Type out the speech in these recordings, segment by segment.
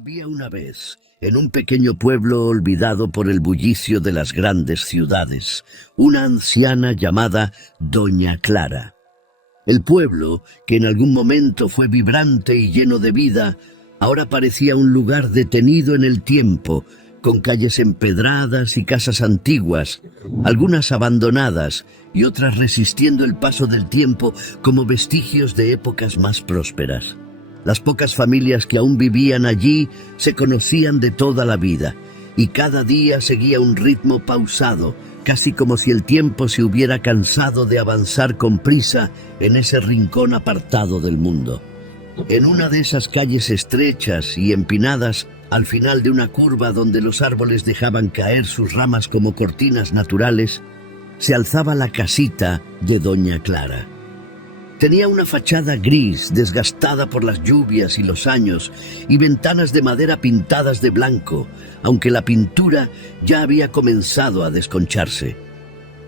Había una vez, en un pequeño pueblo olvidado por el bullicio de las grandes ciudades, una anciana llamada Doña Clara. El pueblo, que en algún momento fue vibrante y lleno de vida, ahora parecía un lugar detenido en el tiempo, con calles empedradas y casas antiguas, algunas abandonadas y otras resistiendo el paso del tiempo como vestigios de épocas más prósperas. Las pocas familias que aún vivían allí se conocían de toda la vida, y cada día seguía un ritmo pausado, casi como si el tiempo se hubiera cansado de avanzar con prisa en ese rincón apartado del mundo. En una de esas calles estrechas y empinadas, al final de una curva donde los árboles dejaban caer sus ramas como cortinas naturales, se alzaba la casita de Doña Clara. Tenía una fachada gris, desgastada por las lluvias y los años, y ventanas de madera pintadas de blanco, aunque la pintura ya había comenzado a desconcharse.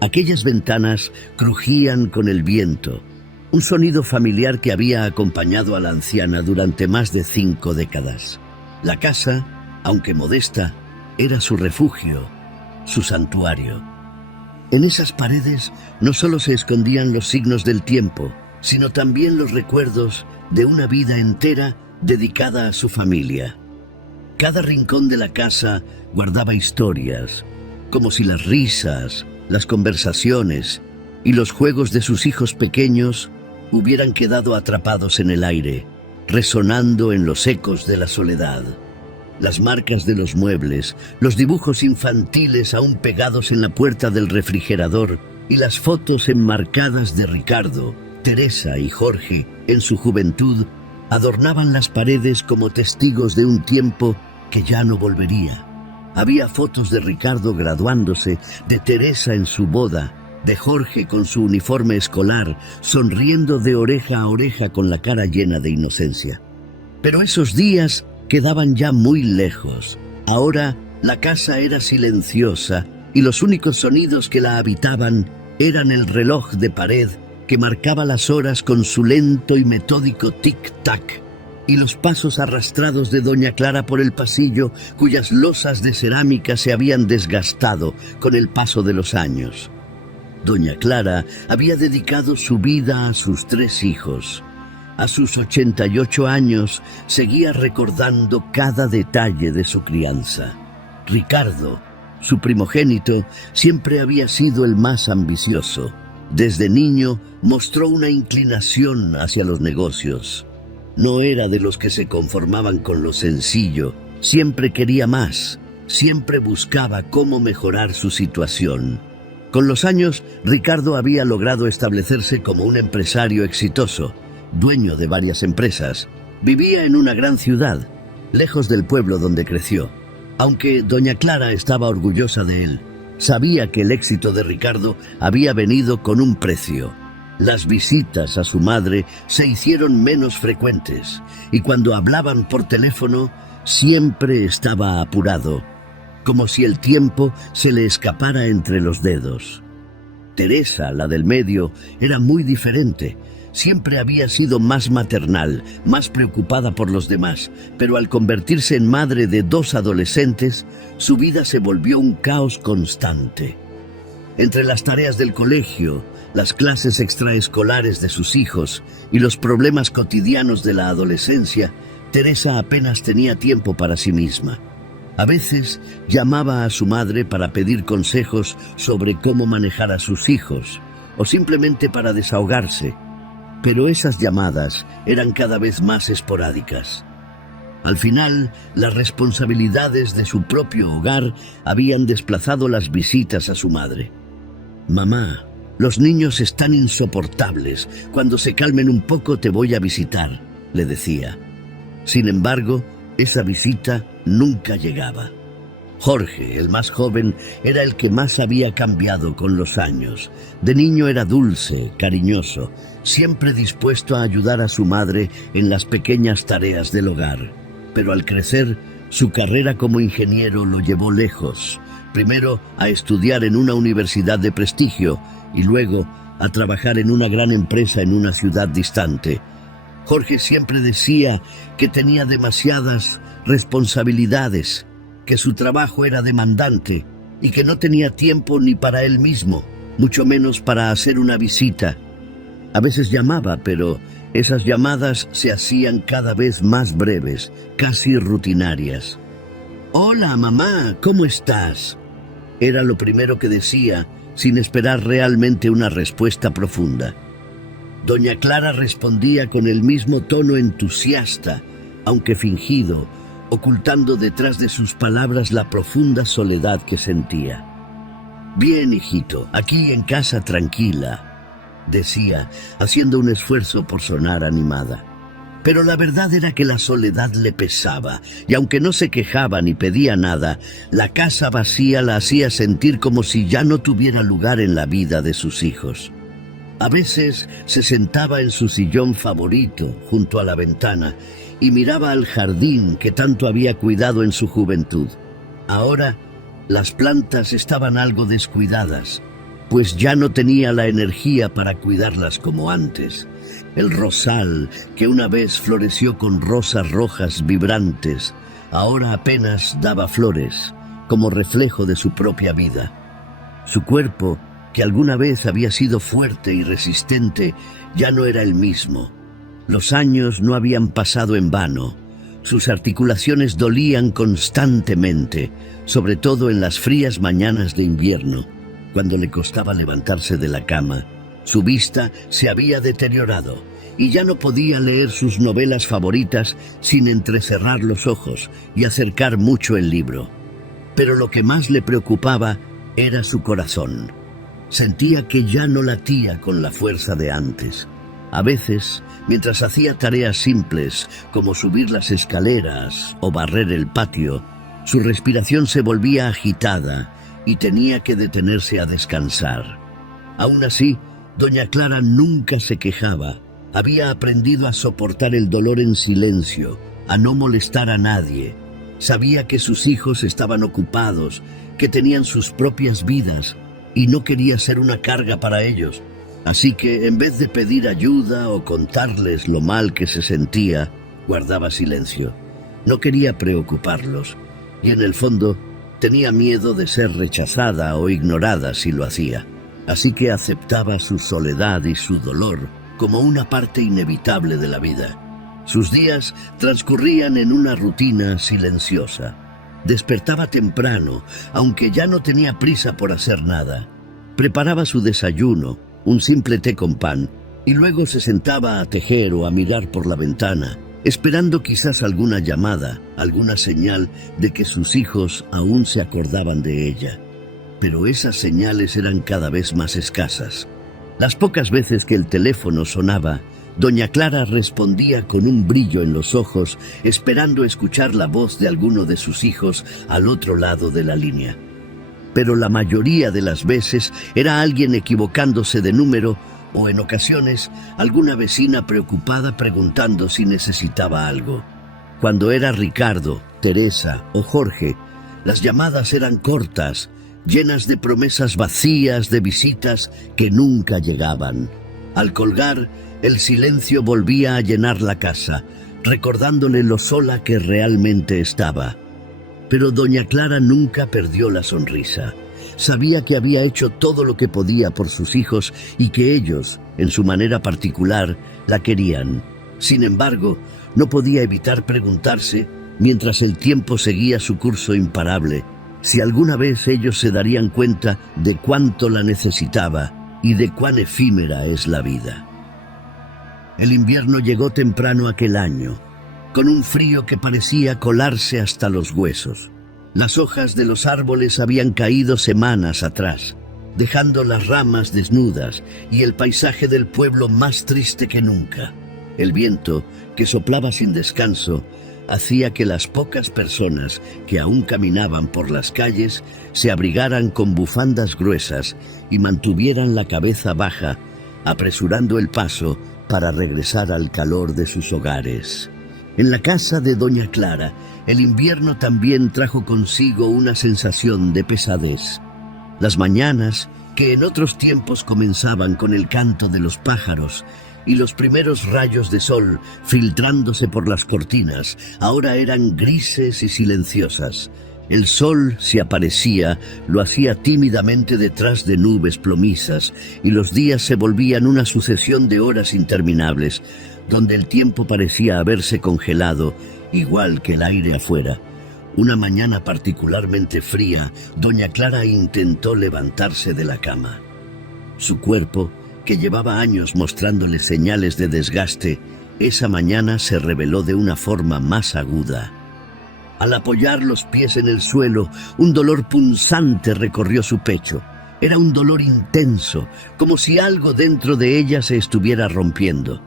Aquellas ventanas crujían con el viento, un sonido familiar que había acompañado a la anciana durante más de 5 décadas. La casa, aunque modesta, era su refugio, su santuario. En esas paredes no solo se escondían los signos del tiempo, sino también los recuerdos de una vida entera dedicada a su familia. Cada rincón de la casa guardaba historias, como si las risas, las conversaciones y los juegos de sus hijos pequeños hubieran quedado atrapados en el aire, resonando en los ecos de la soledad. Las marcas de los muebles, los dibujos infantiles aún pegados en la puerta del refrigerador y las fotos enmarcadas de Ricardo, Teresa y Jorge, en su juventud, adornaban las paredes como testigos de un tiempo que ya no volvería. Había fotos de Ricardo graduándose, de Teresa en su boda, de Jorge con su uniforme escolar, sonriendo de oreja a oreja con la cara llena de inocencia. Pero esos días quedaban ya muy lejos. Ahora la casa era silenciosa y los únicos sonidos que la habitaban eran el reloj de pared que marcaba las horas con su lento y metódico tic-tac, y los pasos arrastrados de Doña Clara por el pasillo, cuyas losas de cerámica se habían desgastado con el paso de los años. Doña Clara había dedicado su vida a sus 3 hijos. A sus 88 años seguía recordando cada detalle de su crianza. Ricardo, su primogénito, siempre había sido el más ambicioso. Desde niño mostró una inclinación hacia los negocios. No era de los que se conformaban con lo sencillo. Siempre quería más. Siempre buscaba cómo mejorar su situación. Con los años, Ricardo había logrado establecerse como un empresario exitoso, dueño de varias empresas. Vivía en una gran ciudad, lejos del pueblo donde creció. Aunque Doña Clara estaba orgullosa de él, sabía que el éxito de Ricardo había venido con un precio. Las visitas a su madre se hicieron menos frecuentes, y cuando hablaban por teléfono, siempre estaba apurado, como si el tiempo se le escapara entre los dedos. Teresa, la del medio, era muy diferente. Siempre había sido más maternal, más preocupada por los demás, pero al convertirse en madre de 2 adolescentes, su vida se volvió un caos constante. Entre las tareas del colegio, las clases extraescolares de sus hijos y los problemas cotidianos de la adolescencia, Teresa apenas tenía tiempo para sí misma. A veces llamaba a su madre para pedir consejos sobre cómo manejar a sus hijos, o simplemente para desahogarse. Pero esas llamadas eran cada vez más esporádicas. Al final, las responsabilidades de su propio hogar habían desplazado las visitas a su madre. «Mamá, los niños están insoportables. Cuando se calmen un poco te voy a visitar», le decía. Sin embargo, esa visita nunca llegaba. Jorge, el más joven, era el que más había cambiado con los años. De niño era dulce, cariñoso, siempre dispuesto a ayudar a su madre en las pequeñas tareas del hogar. Pero al crecer, su carrera como ingeniero lo llevó lejos. Primero a estudiar en una universidad de prestigio y luego a trabajar en una gran empresa en una ciudad distante. Jorge siempre decía que tenía demasiadas responsabilidades, que su trabajo era demandante y que no tenía tiempo ni para él mismo, mucho menos para hacer una visita. A veces llamaba, pero esas llamadas se hacían cada vez más breves, casi rutinarias. «Hola, mamá, ¿cómo estás?», era lo primero que decía, sin esperar realmente una respuesta profunda. Doña Clara respondía con el mismo tono entusiasta, aunque fingido, ocultando detrás de sus palabras la profunda soledad que sentía. «Bien, hijito, aquí en casa tranquila», decía, haciendo un esfuerzo por sonar animada. Pero la verdad era que la soledad le pesaba, y aunque no se quejaba ni pedía nada, la casa vacía la hacía sentir como si ya no tuviera lugar en la vida de sus hijos. A veces se sentaba en su sillón favorito, junto a la ventana, y miraba al jardín que tanto había cuidado en su juventud. Ahora, las plantas estaban algo descuidadas, pues ya no tenía la energía para cuidarlas como antes. El rosal, que una vez floreció con rosas rojas vibrantes, ahora apenas daba flores, como reflejo de su propia vida. Su cuerpo, que alguna vez había sido fuerte y resistente, ya no era el mismo. Los años no habían pasado en vano. Sus articulaciones dolían constantemente, sobre todo en las frías mañanas de invierno, cuando le costaba levantarse de la cama. Su vista se había deteriorado y ya no podía leer sus novelas favoritas sin entrecerrar los ojos y acercar mucho el libro. Pero lo que más le preocupaba era su corazón. Sentía que ya no latía con la fuerza de antes. A veces, mientras hacía tareas simples como subir las escaleras o barrer el patio, su respiración se volvía agitada y tenía que detenerse a descansar. Aún así, doña Clara nunca se quejaba. Había aprendido a soportar el dolor en silencio, a no molestar a nadie. Sabía que sus hijos estaban ocupados, que tenían sus propias vidas, y no quería ser una carga para ellos. Así que, en vez de pedir ayuda o contarles lo mal que se sentía, guardaba silencio. No quería preocuparlos, y en el fondo tenía miedo de ser rechazada o ignorada si lo hacía. Así que aceptaba su soledad y su dolor como una parte inevitable de la vida. Sus días transcurrían en una rutina silenciosa. Despertaba temprano, aunque ya no tenía prisa por hacer nada. Preparaba su desayuno, un simple té con pan, y luego se sentaba a tejer o a mirar por la ventana, esperando quizás alguna llamada, alguna señal de que sus hijos aún se acordaban de ella. Pero esas señales eran cada vez más escasas. Las pocas veces que el teléfono sonaba, doña Clara respondía con un brillo en los ojos, esperando escuchar la voz de alguno de sus hijos al otro lado de la línea. Pero la mayoría de las veces era alguien equivocándose de número o, en ocasiones, alguna vecina preocupada preguntando si necesitaba algo. Cuando era Ricardo, Teresa o Jorge, las llamadas eran cortas, llenas de promesas vacías de visitas que nunca llegaban. Al colgar, el silencio volvía a llenar la casa, recordándole lo sola que realmente estaba. Pero doña Clara nunca perdió la sonrisa. Sabía que había hecho todo lo que podía por sus hijos y que ellos, en su manera particular, la querían. Sin embargo, no podía evitar preguntarse, mientras el tiempo seguía su curso imparable, si alguna vez ellos se darían cuenta de cuánto la necesitaba y de cuán efímera es la vida. El invierno llegó temprano aquel año, con un frío que parecía colarse hasta los huesos. Las hojas de los árboles habían caído semanas atrás, dejando las ramas desnudas y el paisaje del pueblo más triste que nunca. El viento, que soplaba sin descanso, hacía que las pocas personas que aún caminaban por las calles se abrigaran con bufandas gruesas y mantuvieran la cabeza baja, apresurando el paso para regresar al calor de sus hogares. En la casa de doña Clara, el invierno también trajo consigo una sensación de pesadez. Las mañanas, que en otros tiempos comenzaban con el canto de los pájaros, y los primeros rayos de sol, filtrándose por las cortinas, ahora eran grises y silenciosas. El sol, si aparecía, lo hacía tímidamente detrás de nubes plomizas, y los días se volvían una sucesión de horas interminables, donde el tiempo parecía haberse congelado, igual que el aire afuera. Una mañana particularmente fría, doña Clara intentó levantarse de la cama. Su cuerpo, que llevaba años mostrándole señales de desgaste, esa mañana se reveló de una forma más aguda. Al apoyar los pies en el suelo, un dolor punzante recorrió su pecho. Era un dolor intenso, como si algo dentro de ella se estuviera rompiendo.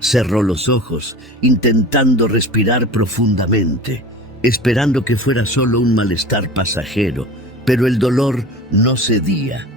Cerró los ojos, intentando respirar profundamente, esperando que fuera solo un malestar pasajero, pero el dolor no cedía.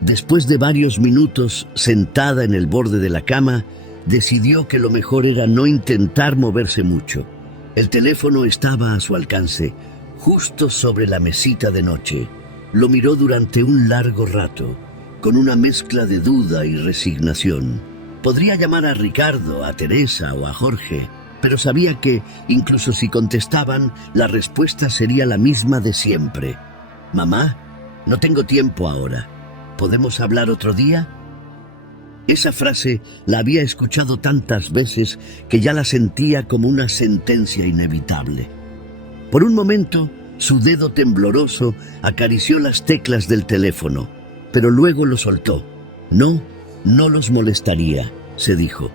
Después de varios minutos, sentada en el borde de la cama, decidió que lo mejor era no intentar moverse mucho. El teléfono estaba a su alcance, justo sobre la mesita de noche. Lo miró durante un largo rato, con una mezcla de duda y resignación. Podría llamar a Ricardo, a Teresa o a Jorge, pero sabía que, incluso si contestaban, la respuesta sería la misma de siempre. «Mamá, no tengo tiempo ahora. ¿Podemos hablar otro día?» Esa frase la había escuchado tantas veces que ya la sentía como una sentencia inevitable. Por un momento, su dedo tembloroso acarició las teclas del teléfono, pero luego lo soltó. No los molestaría, se dijo.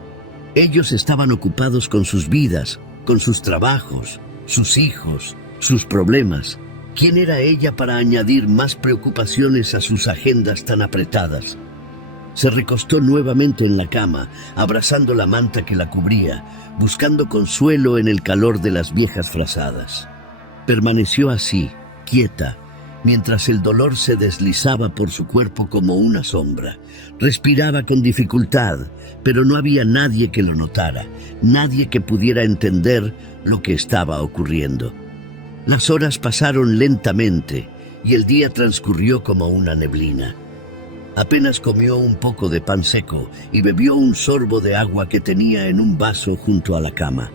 Ellos estaban ocupados con sus vidas, con sus trabajos, sus hijos, sus problemas. ¿Quién era ella para añadir más preocupaciones a sus agendas tan apretadas? Se recostó nuevamente en la cama, abrazando la manta que la cubría, buscando consuelo en el calor de las viejas frazadas. Permaneció así, quieta, mientras el dolor se deslizaba por su cuerpo como una sombra. Respiraba con dificultad, pero no había nadie que lo notara, nadie que pudiera entender lo que estaba ocurriendo. Las horas pasaron lentamente y el día transcurrió como una neblina. Apenas comió un poco de pan seco y bebió un sorbo de agua que tenía en un vaso junto a la cama.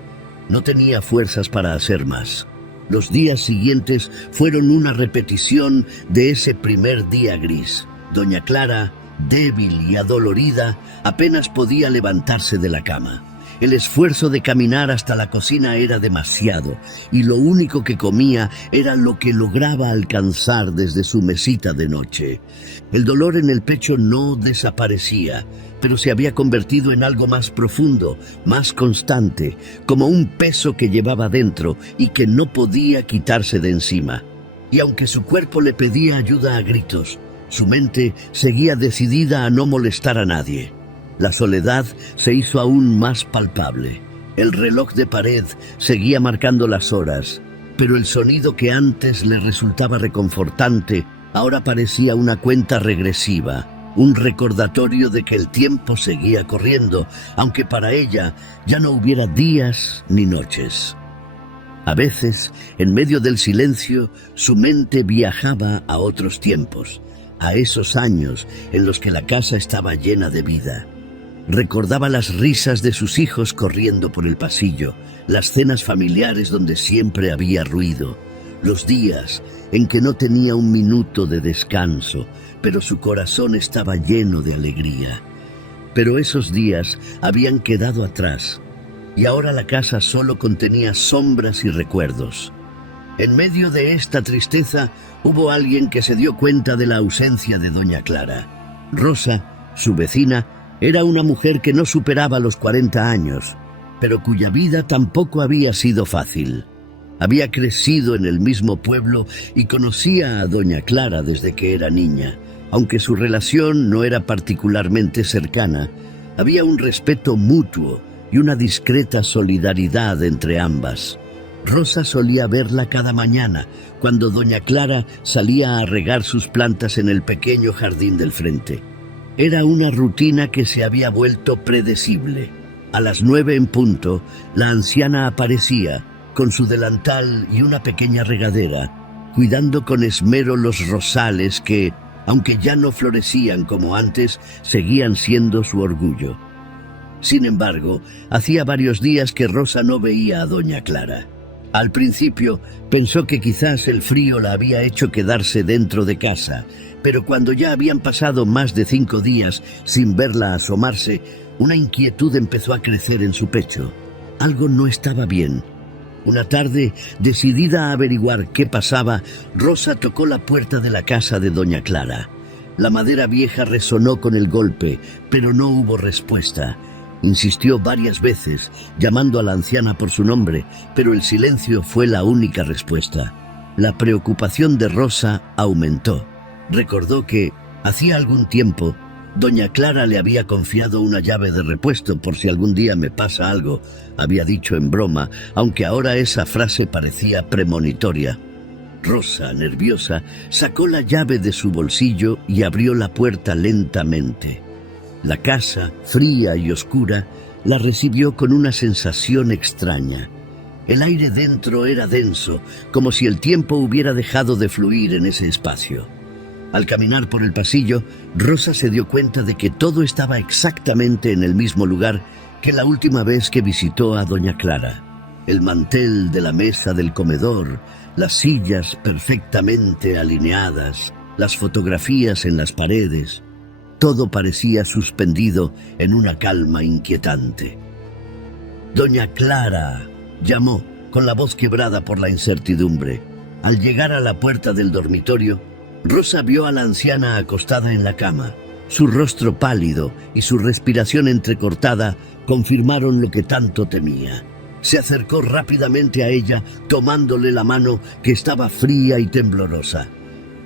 No tenía fuerzas para hacer más. Los días siguientes fueron una repetición de ese primer día gris. Doña Clara, débil y adolorida, apenas podía levantarse de la cama. El esfuerzo de caminar hasta la cocina era demasiado, y lo único que comía era lo que lograba alcanzar desde su mesita de noche. El dolor en el pecho no desaparecía, pero se había convertido en algo más profundo, más constante, como un peso que llevaba dentro y que no podía quitarse de encima. Y aunque su cuerpo le pedía ayuda a gritos, su mente seguía decidida a no molestar a nadie. La soledad se hizo aún más palpable. El reloj de pared seguía marcando las horas, pero el sonido que antes le resultaba reconfortante ahora parecía una cuenta regresiva, un recordatorio de que el tiempo seguía corriendo, aunque para ella ya no hubiera días ni noches. A veces, en medio del silencio, su mente viajaba a otros tiempos, a esos años en los que la casa estaba llena de vida. Recordaba las risas de sus hijos corriendo por el pasillo, las cenas familiares donde siempre había ruido, los días en que no tenía un minuto de descanso, pero su corazón estaba lleno de alegría. Pero esos días habían quedado atrás, y ahora la casa solo contenía sombras y recuerdos. En medio de esta tristeza hubo alguien que se dio cuenta de la ausencia de doña Clara. Rosa, su vecina, era una mujer que no superaba los 40 años, pero cuya vida tampoco había sido fácil. Había crecido en el mismo pueblo y conocía a doña Clara desde que era niña. Aunque su relación no era particularmente cercana, había un respeto mutuo y una discreta solidaridad entre ambas. Rosa solía verla cada mañana, cuando doña Clara salía a regar sus plantas en el pequeño jardín del frente. Era una rutina que se había vuelto predecible. A las 9 en punto, la anciana aparecía, con su delantal y una pequeña regadera, cuidando con esmero los rosales que, aunque ya no florecían como antes, seguían siendo su orgullo. Sin embargo, hacía varios días que Rosa no veía a doña Clara. Al principio pensó que quizás el frío la había hecho quedarse dentro de casa, pero cuando ya habían pasado más de 5 días sin verla asomarse, una inquietud empezó a crecer en su pecho. Algo no estaba bien. Una tarde, decidida a averiguar qué pasaba, Rosa tocó la puerta de la casa de doña Clara. La madera vieja resonó con el golpe, pero no hubo respuesta. Insistió varias veces, llamando a la anciana por su nombre, pero el silencio fue la única respuesta. La preocupación de Rosa aumentó. Recordó que, hacía algún tiempo, doña Clara le había confiado una llave de repuesto por si algún día me pasa algo, había dicho en broma, aunque ahora esa frase parecía premonitoria. Rosa, nerviosa, sacó la llave de su bolsillo y abrió la puerta lentamente. La casa, fría y oscura, la recibió con una sensación extraña. El aire dentro era denso, como si el tiempo hubiera dejado de fluir en ese espacio. Al caminar por el pasillo, Rosa se dio cuenta de que todo estaba exactamente en el mismo lugar que la última vez que visitó a doña Clara. El mantel de la mesa del comedor, las sillas perfectamente alineadas, las fotografías en las paredes. Todo parecía suspendido en una calma inquietante. «Doña Clara», llamó, con la voz quebrada por la incertidumbre. Al llegar a la puerta del dormitorio, Rosa vio a la anciana acostada en la cama. Su rostro pálido y su respiración entrecortada confirmaron lo que tanto temía. Se acercó rápidamente a ella, tomándole la mano, que estaba fría y temblorosa.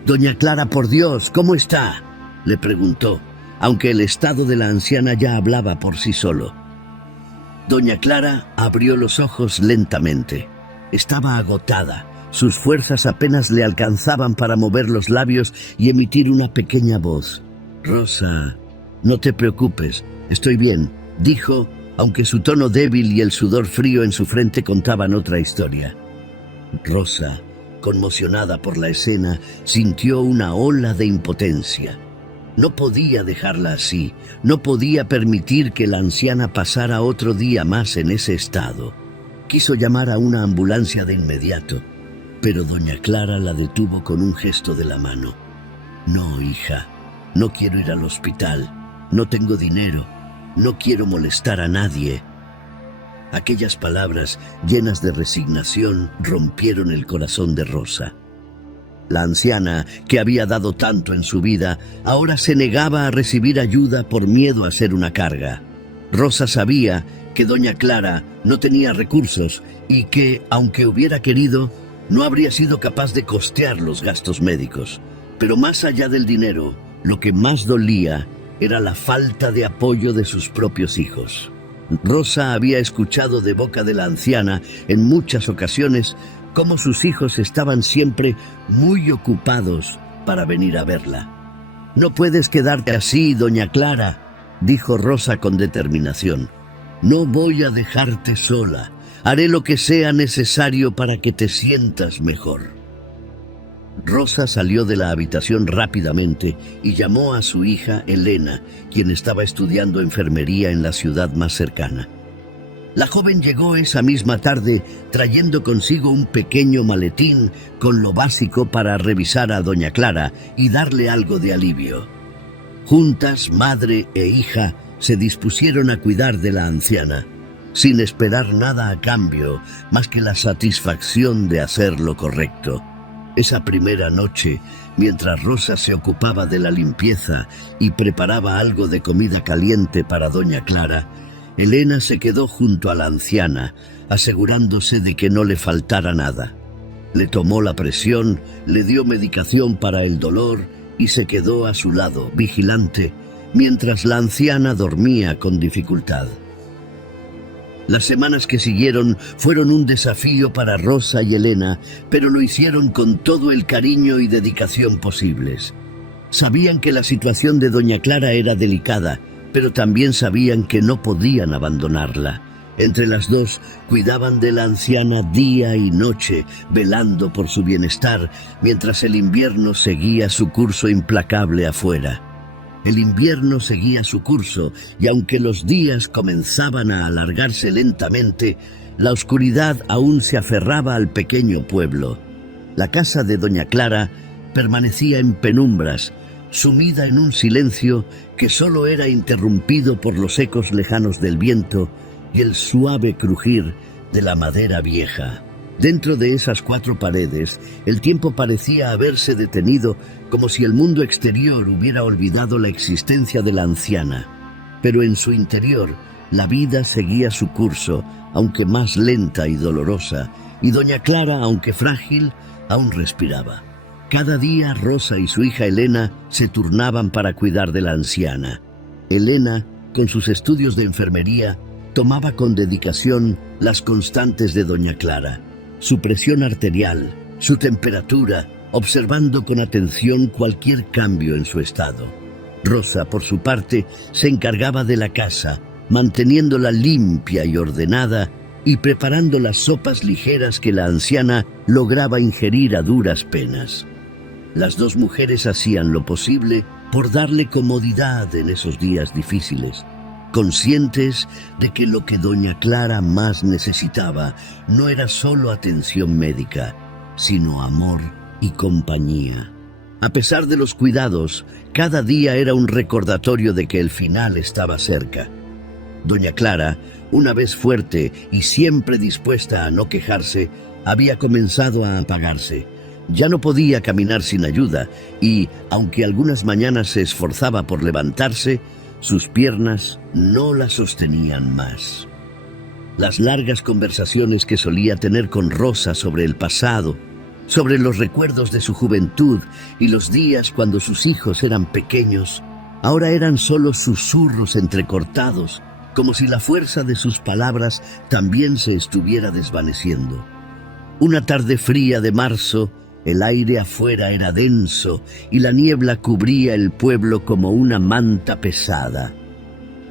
«Doña Clara, por Dios, ¿cómo está?», le preguntó, aunque el estado de la anciana ya hablaba por sí solo. Doña Clara abrió los ojos lentamente. Estaba agotada. Sus fuerzas apenas le alcanzaban para mover los labios y emitir una pequeña voz. «Rosa, no te preocupes, estoy bien», dijo, aunque su tono débil y el sudor frío en su frente contaban otra historia. Rosa, conmocionada por la escena, sintió una ola de impotencia. No podía dejarla así, no podía permitir que la anciana pasara otro día más en ese estado. Quiso llamar a una ambulancia de inmediato, pero doña Clara la detuvo con un gesto de la mano. «No, hija, no quiero ir al hospital, no tengo dinero, no quiero molestar a nadie». Aquellas palabras, llenas de resignación, rompieron el corazón de Rosa. La anciana, que había dado tanto en su vida, ahora se negaba a recibir ayuda por miedo a ser una carga. Rosa sabía que doña Clara no tenía recursos y que, aunque hubiera querido, no habría sido capaz de costear los gastos médicos. Pero más allá del dinero, lo que más dolía era la falta de apoyo de sus propios hijos. Rosa había escuchado de boca de la anciana en muchas ocasiones cómo sus hijos estaban siempre muy ocupados para venir a verla. «No puedes quedarte así, doña Clara», dijo Rosa con determinación. «No voy a dejarte sola. Haré lo que sea necesario para que te sientas mejor». Rosa salió de la habitación rápidamente y llamó a su hija Elena, quien estaba estudiando enfermería en la ciudad más cercana. La joven llegó esa misma tarde trayendo consigo un pequeño maletín con lo básico para revisar a doña Clara y darle algo de alivio. Juntas, madre e hija, se dispusieron a cuidar de la anciana, sin esperar nada a cambio más que la satisfacción de hacer lo correcto. Esa primera noche, mientras Rosa se ocupaba de la limpieza y preparaba algo de comida caliente para doña Clara, Elena se quedó junto a la anciana, asegurándose de que no le faltara nada. Le tomó la presión, le dio medicación para el dolor y se quedó a su lado, vigilante, mientras la anciana dormía con dificultad. Las semanas que siguieron fueron un desafío para Rosa y Elena, pero lo hicieron con todo el cariño y dedicación posibles. Sabían que la situación de doña Clara era delicada, pero también sabían que no podían abandonarla. Entre las dos cuidaban de la anciana día y noche, velando por su bienestar, mientras el invierno seguía su curso implacable afuera. El invierno seguía su curso y aunque los días comenzaban a alargarse lentamente, la oscuridad aún se aferraba al pequeño pueblo. La casa de doña Clara permanecía en penumbras, sumida en un silencio que solo era interrumpido por los ecos lejanos del viento y el suave crujir de la madera vieja. Dentro de esas 4 paredes, el tiempo parecía haberse detenido, como si el mundo exterior hubiera olvidado la existencia de la anciana. Pero en su interior, la vida seguía su curso, aunque más lenta y dolorosa, y doña Clara, aunque frágil, aún respiraba. Cada día Rosa y su hija Elena se turnaban para cuidar de la anciana. Elena, con sus estudios de enfermería, tomaba con dedicación las constantes de doña Clara. Su presión arterial, su temperatura, observando con atención cualquier cambio en su estado. Rosa, por su parte, se encargaba de la casa, manteniéndola limpia y ordenada y preparando las sopas ligeras que la anciana lograba ingerir a duras penas. Las 2 mujeres hacían lo posible por darle comodidad en esos días difíciles, conscientes de que lo que doña Clara más necesitaba no era solo atención médica, sino amor y compañía. A pesar de los cuidados, cada día era un recordatorio de que el final estaba cerca. Doña Clara, una vez fuerte y siempre dispuesta a no quejarse, había comenzado a apagarse. Ya no podía caminar sin ayuda y, aunque algunas mañanas se esforzaba por levantarse, sus piernas no la sostenían más. Las largas conversaciones que solía tener con Rosa sobre el pasado, sobre los recuerdos de su juventud y los días cuando sus hijos eran pequeños, ahora eran solo susurros entrecortados, como si la fuerza de sus palabras también se estuviera desvaneciendo. Una tarde fría de marzo, el aire afuera era denso y la niebla cubría el pueblo como una manta pesada.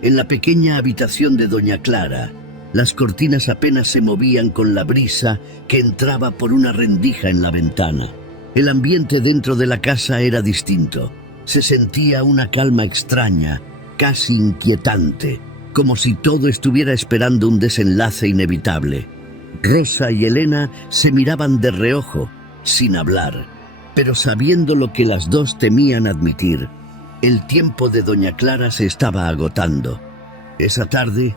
En la pequeña habitación de doña Clara, las cortinas apenas se movían con la brisa que entraba por una rendija en la ventana. El ambiente dentro de la casa era distinto. Se sentía una calma extraña, casi inquietante, como si todo estuviera esperando un desenlace inevitable. Rosa y Elena se miraban de reojo, sin hablar, pero sabiendo lo que las 2 temían admitir. El tiempo de doña Clara se estaba agotando. Esa tarde,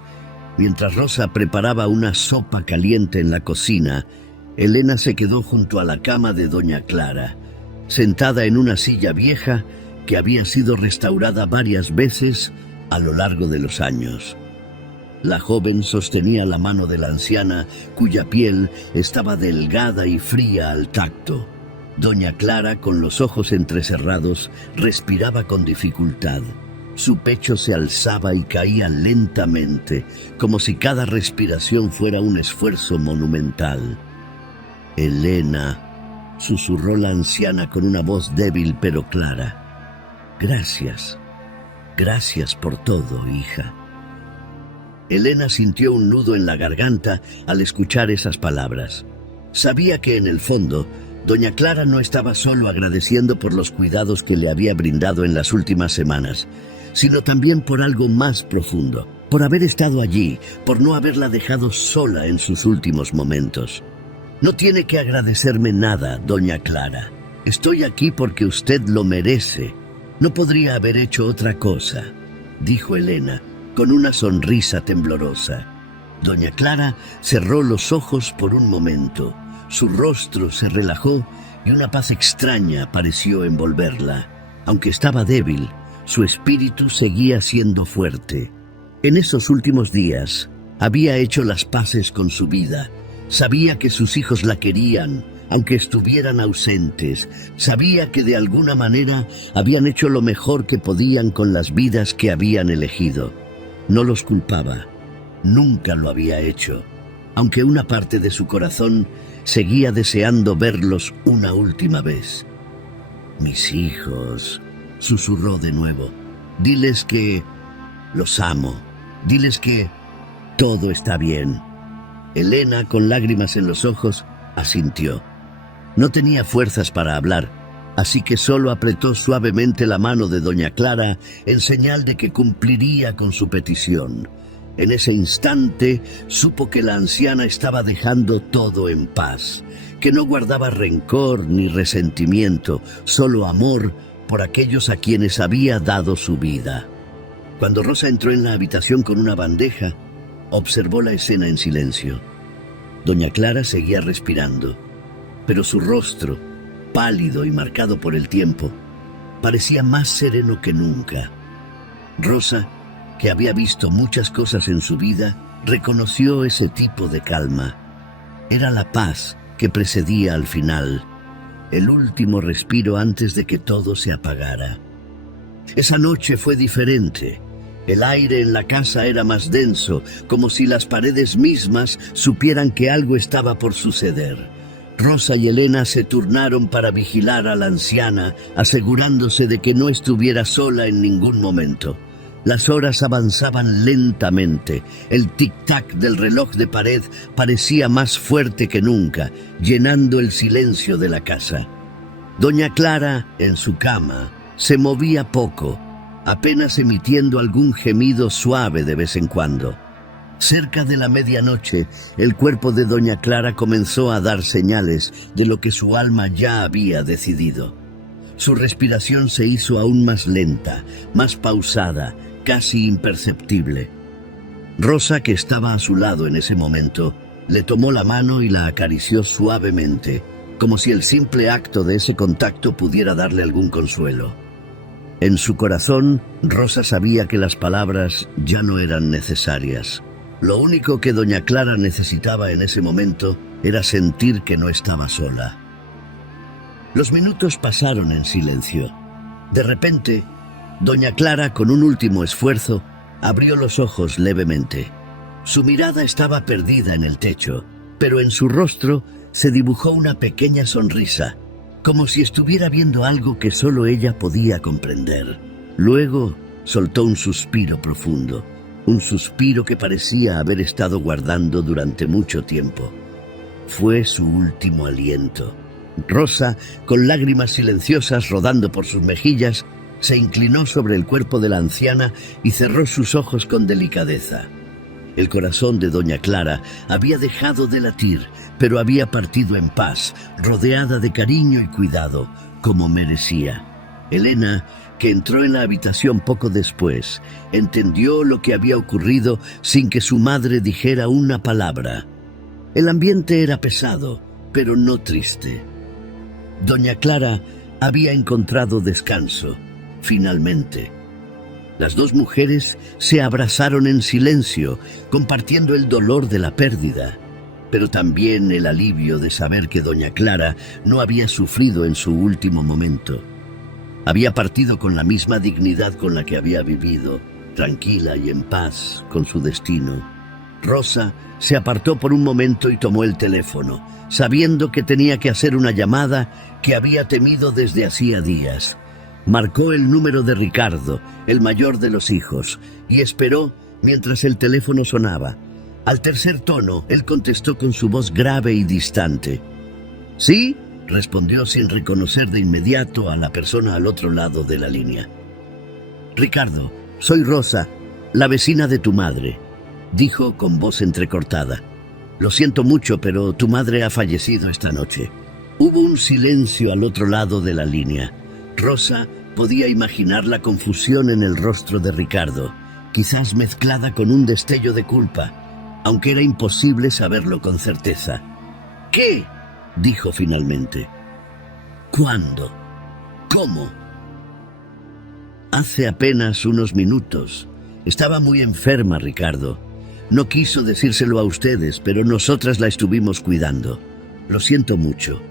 mientras Rosa preparaba una sopa caliente en la cocina, Elena se quedó junto a la cama de doña Clara, sentada en una silla vieja que había sido restaurada varias veces a lo largo de los años. La joven sostenía la mano de la anciana, cuya piel estaba delgada y fría al tacto. Doña Clara, con los ojos entrecerrados, respiraba con dificultad. Su pecho se alzaba y caía lentamente, como si cada respiración fuera un esfuerzo monumental. «Elena», susurró la anciana con una voz débil pero clara. «Gracias. Gracias por todo, hija». Elena sintió un nudo en la garganta al escuchar esas palabras. Sabía que en el fondo, doña Clara no estaba solo agradeciendo por los cuidados que le había brindado en las últimas semanas, sino también por algo más profundo, por haber estado allí, por no haberla dejado sola en sus últimos momentos. «No tiene que agradecerme nada, doña Clara. Estoy aquí porque usted lo merece. No podría haber hecho otra cosa», dijo Elena, con una sonrisa temblorosa. Doña Clara cerró los ojos por un momento. Su rostro se relajó y una paz extraña pareció envolverla. Aunque estaba débil, su espíritu seguía siendo fuerte. En esos últimos días, había hecho las paces con su vida. Sabía que sus hijos la querían, aunque estuvieran ausentes. Sabía que de alguna manera habían hecho lo mejor que podían con las vidas que habían elegido. No los culpaba. Nunca lo había hecho, aunque una parte de su corazón seguía deseando verlos una última vez. «Mis hijos», susurró de nuevo, «diles que los amo. Diles que todo está bien». Elena, con lágrimas en los ojos, asintió. No tenía fuerzas para hablar, así que solo apretó suavemente la mano de doña Clara en señal de que cumpliría con su petición. En ese instante supo que la anciana estaba dejando todo en paz, que no guardaba rencor ni resentimiento, solo amor por aquellos a quienes había dado su vida. Cuando Rosa entró en la habitación con una bandeja, observó la escena en silencio. Doña Clara seguía respirando, pero su rostro, pálido y marcado por el tiempo, parecía más sereno que nunca. Rosa, que había visto muchas cosas en su vida, reconoció ese tipo de calma. Era la paz que precedía al final, el último respiro antes de que todo se apagara. Esa noche fue diferente. El aire en la casa era más denso, como si las paredes mismas supieran que algo estaba por suceder. Rosa y Elena se turnaron para vigilar a la anciana, asegurándose de que no estuviera sola en ningún momento. Las horas avanzaban lentamente. El tic-tac del reloj de pared parecía más fuerte que nunca, llenando el silencio de la casa. Doña Clara, en su cama, se movía poco, apenas emitiendo algún gemido suave de vez en cuando. Cerca de la medianoche, el cuerpo de doña Clara comenzó a dar señales de lo que su alma ya había decidido. Su respiración se hizo aún más lenta, más pausada, casi imperceptible. Rosa, que estaba a su lado en ese momento, le tomó la mano y la acarició suavemente, como si el simple acto de ese contacto pudiera darle algún consuelo. En su corazón, Rosa sabía que las palabras ya no eran necesarias. Lo único que doña Clara necesitaba en ese momento era sentir que no estaba sola. Los minutos pasaron en silencio. De repente, doña Clara, con un último esfuerzo, abrió los ojos levemente. Su mirada estaba perdida en el techo, pero en su rostro se dibujó una pequeña sonrisa, como si estuviera viendo algo que solo ella podía comprender. Luego soltó un suspiro profundo, un suspiro que parecía haber estado guardando durante mucho tiempo. Fue su último aliento. Rosa, con lágrimas silenciosas rodando por sus mejillas, se inclinó sobre el cuerpo de la anciana y cerró sus ojos con delicadeza. El corazón de doña Clara había dejado de latir, pero había partido en paz, rodeada de cariño y cuidado, como merecía. Elena, que entró en la habitación poco después, entendió lo que había ocurrido sin que su madre dijera una palabra. El ambiente era pesado, pero no triste. Doña Clara había encontrado descanso. Finalmente, las dos mujeres se abrazaron en silencio, compartiendo el dolor de la pérdida, pero también el alivio de saber que doña Clara no había sufrido en su último momento. Había partido con la misma dignidad con la que había vivido, tranquila y en paz con su destino. Rosa se apartó por un momento y tomó el teléfono, sabiendo que tenía que hacer una llamada que había temido desde hacía días. Marcó el número de Ricardo, el mayor de los hijos, y esperó mientras el teléfono sonaba. Al tercer tono, él contestó con su voz grave y distante. «¿Sí?», respondió sin reconocer de inmediato a la persona al otro lado de la línea. «Ricardo, soy Rosa, la vecina de tu madre», dijo con voz entrecortada. «Lo siento mucho, pero tu madre ha fallecido esta noche». Hubo un silencio al otro lado de la línea. Rosa podía imaginar la confusión en el rostro de Ricardo, quizás mezclada con un destello de culpa, aunque era imposible saberlo con certeza. «¿Qué?», dijo finalmente. «¿Cuándo? ¿Cómo?». «Hace apenas unos minutos. Estaba muy enferma, Ricardo. No quiso decírselo a ustedes, pero nosotras la estuvimos cuidando. Lo siento mucho.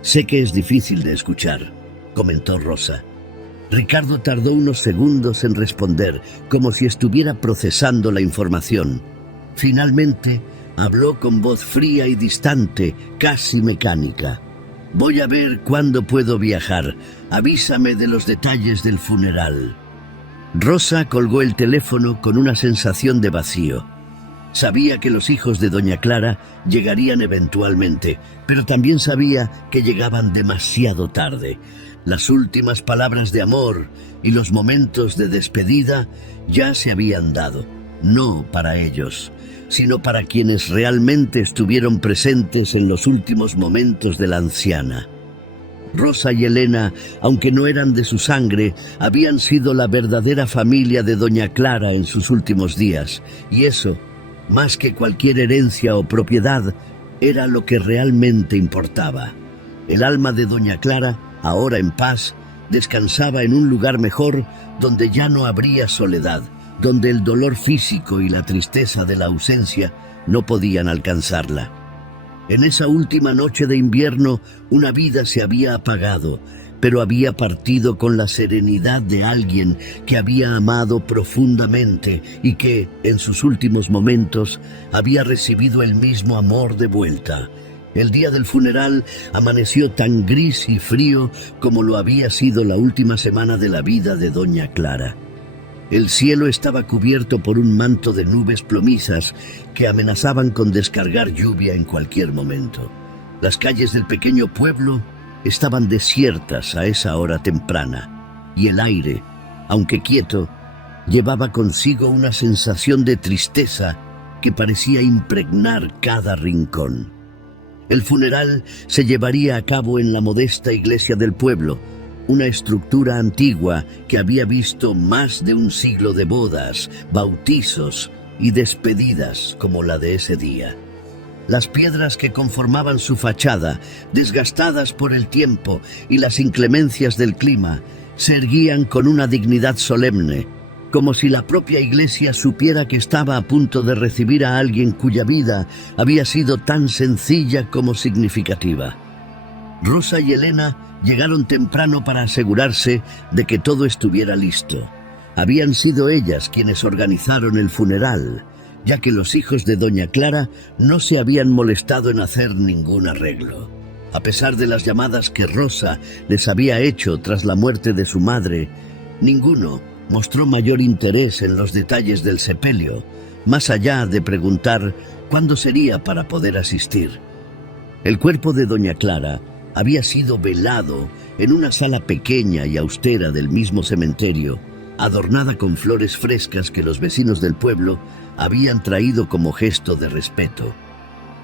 Sé que es difícil de escuchar», comentó Rosa. Ricardo tardó unos segundos en responder, como si estuviera procesando la información. Finalmente, habló con voz fría y distante, casi mecánica. «Voy a ver cuándo puedo viajar. Avísame de los detalles del funeral». Rosa colgó el teléfono con una sensación de vacío. Sabía que los hijos de doña Clara llegarían eventualmente, pero también sabía que llegaban demasiado tarde. Las últimas palabras de amor y los momentos de despedida ya se habían dado, no para ellos, sino para quienes realmente estuvieron presentes en los últimos momentos de la anciana. Rosa y Elena, aunque no eran de su sangre, habían sido la verdadera familia de doña Clara en sus últimos días, y eso, más que cualquier herencia o propiedad, era lo que realmente importaba. El alma de doña Clara, ahora en paz, descansaba en un lugar mejor donde ya no habría soledad, donde el dolor físico y la tristeza de la ausencia no podían alcanzarla. En esa última noche de invierno, una vida se había apagado, pero había partido con la serenidad de alguien que había amado profundamente y que, en sus últimos momentos, había recibido el mismo amor de vuelta. El día del funeral amaneció tan gris y frío como lo había sido la última semana de la vida de doña Clara. El cielo estaba cubierto por un manto de nubes plomizas que amenazaban con descargar lluvia en cualquier momento. Las calles del pequeño pueblo estaban desiertas a esa hora temprana, y el aire, aunque quieto, llevaba consigo una sensación de tristeza que parecía impregnar cada rincón. El funeral se llevaría a cabo en la modesta iglesia del pueblo, una estructura antigua que había visto más de un siglo de bodas, bautizos y despedidas como la de ese día. Las piedras que conformaban su fachada, desgastadas por el tiempo y las inclemencias del clima, se erguían con una dignidad solemne, como si la propia iglesia supiera que estaba a punto de recibir a alguien cuya vida había sido tan sencilla como significativa. Rosa y Elena llegaron temprano para asegurarse de que todo estuviera listo. Habían sido ellas quienes organizaron el funeral, ya que los hijos de doña Clara no se habían molestado en hacer ningún arreglo. A pesar de las llamadas que Rosa les había hecho tras la muerte de su madre, ninguno mostró mayor interés en los detalles del sepelio, más allá de preguntar cuándo sería para poder asistir. El cuerpo de doña Clara había sido velado en una sala pequeña y austera del mismo cementerio, adornada con flores frescas que los vecinos del pueblo habían traído como gesto de respeto.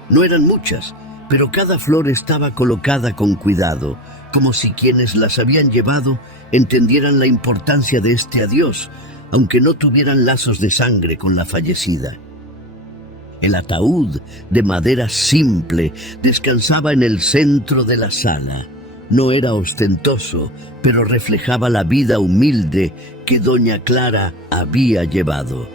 No eran muchas, pero cada flor estaba colocada con cuidado, como si quienes las habían llevado entendieran la importancia de este adiós, aunque no tuvieran lazos de sangre con la fallecida. El ataúd, de madera simple, descansaba en el centro de la sala. No era ostentoso, pero reflejaba la vida humilde que doña Clara había llevado.